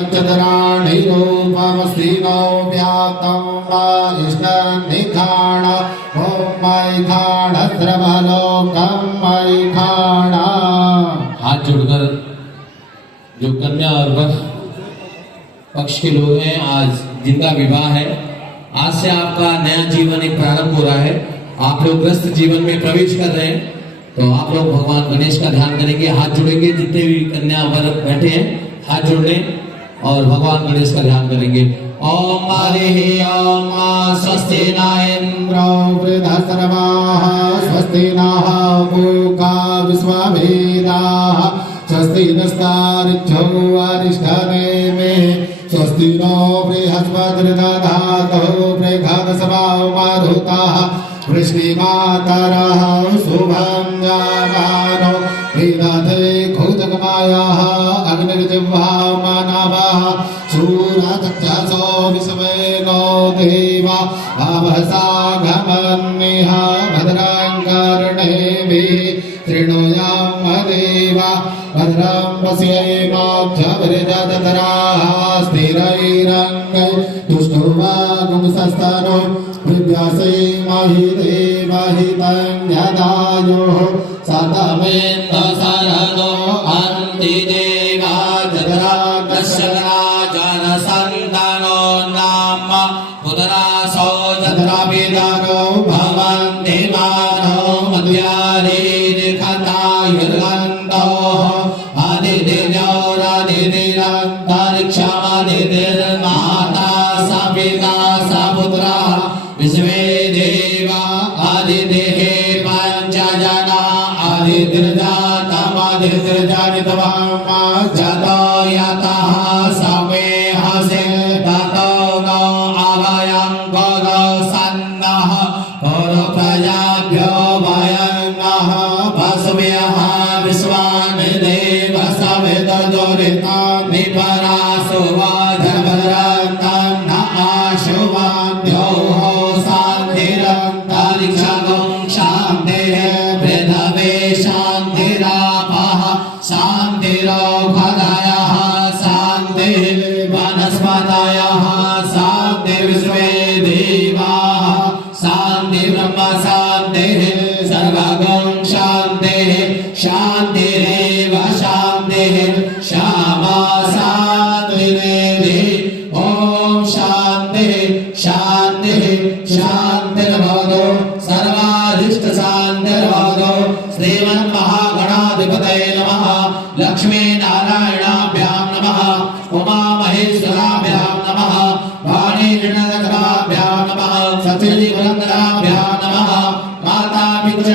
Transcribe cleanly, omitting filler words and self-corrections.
चतुराणि रूपमस्तिनो व्याप्तं वारिष्ठनिखाण ॐ मैखाण श्रवलोकं मैखाण। हाथ जोड़कर जो कन्या और वर पक्ष के लोग हैं, आज जिनका विवाह है, आज से आपका नया जीवन एक प्रारंभ हो रहा है। आप लोग ग्रस्त जीवन में प्रवेश कर रहे हैं, तो आप लोग भगवान गणेश का ध्यान करेंगे, हाथ जोड़ेंगे। जितने भी कन्या वर बैठे हैं हाथ जोड़ लें और भगवान गणेश का ध्यान करेंगे। ओम हरिः ओम स्वस्ति न इंद्रो वृद्धश्रवाः स्वस्ति नः पूषा विश्ववेदाः स्वस्ति नस्तार्क्ष्यो अरिष्ठनेमिः स्वस्ति नो बृहस्पतिर्दधातु बृहत्सभाओ मारुताः वृष्टिमातरः शुभं जावानो विदधे खुदगमायाः अग्निर्जिह्वा मानवः शूरचक्षसो विश्वेनो देवा अवसा घमन्निः भद्रं कर्णेभिः शृणुयाम देवा भद्रं पश्येमाक्षभिर्जतराः स्थिरैरङ्गैः तुष्टुवागुंसस्तनो विद्यासेमहि देवहितं यदायुः सतमेन्द्र शरणो अन्ति देवा जतरागशराजन सन्तानो नाम पुतरासो जतराभिदानो भवन्ति मानो मध्यादिर्खतायुर्गन्तो आदितिर्यौरादितिरन्तरिक्षमादितिर्माता स पिता स पुत्रः विश्वे देवा आदितिः पञ्चजना आदितिर्जातमदितिर्जनितवामा जतो यतः समेहसे ततो नो अभयं गोदो सन्नः पुरप्रजाभ्यो भयं नः वसुभ्यः विश्वानि देव सवितर्दुरितानि परासु वाजभद्रन्तं न आशुवाद्योः शान्तिरन्तरिक्षगं शान्तिः पृथ्वी शान्तिरापः शान्तिरोषधयः शान्तिः वनस्पतयः शान्तिर्विश्वे देवाः शान्ति ब्रह्म शान्तिः सर्वगं शान्तिः शान्तिरेव शान्तिः श्यामा शान्तिरेधि ॐ शान्तिः शान्तिः शान्तिर्भवतु सर्वारिष्ट शान्तिर्भवतु। श्रीमन्महागणाधिपतये नमः। लक्ष्मी नारायणाभ्यां नमः। उमा महेश्वराभ्यां नमः। वाणी गणधराभ्यां नमः। सत्यजीवनधराभ्यां नमः। माता पितृ